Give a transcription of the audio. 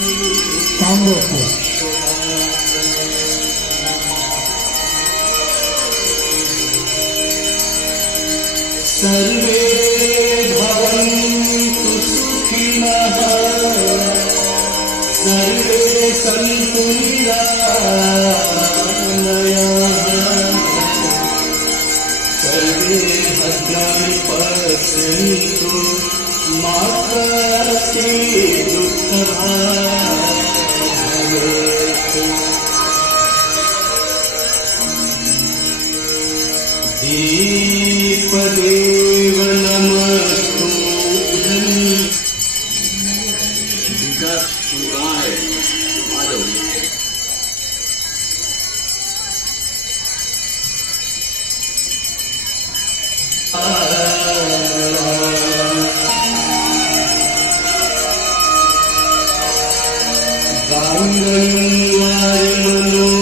सांगोको सर्वे भवन्तु सुखिनः सर्वे सन्तु निरामयाः सर्वे भद्राणि पश्यन्तु मा कश्चित् दुःखभाग् दीपदेव नमस्तुभ्यं विकास शिवाय माधव गांगणवाय मनो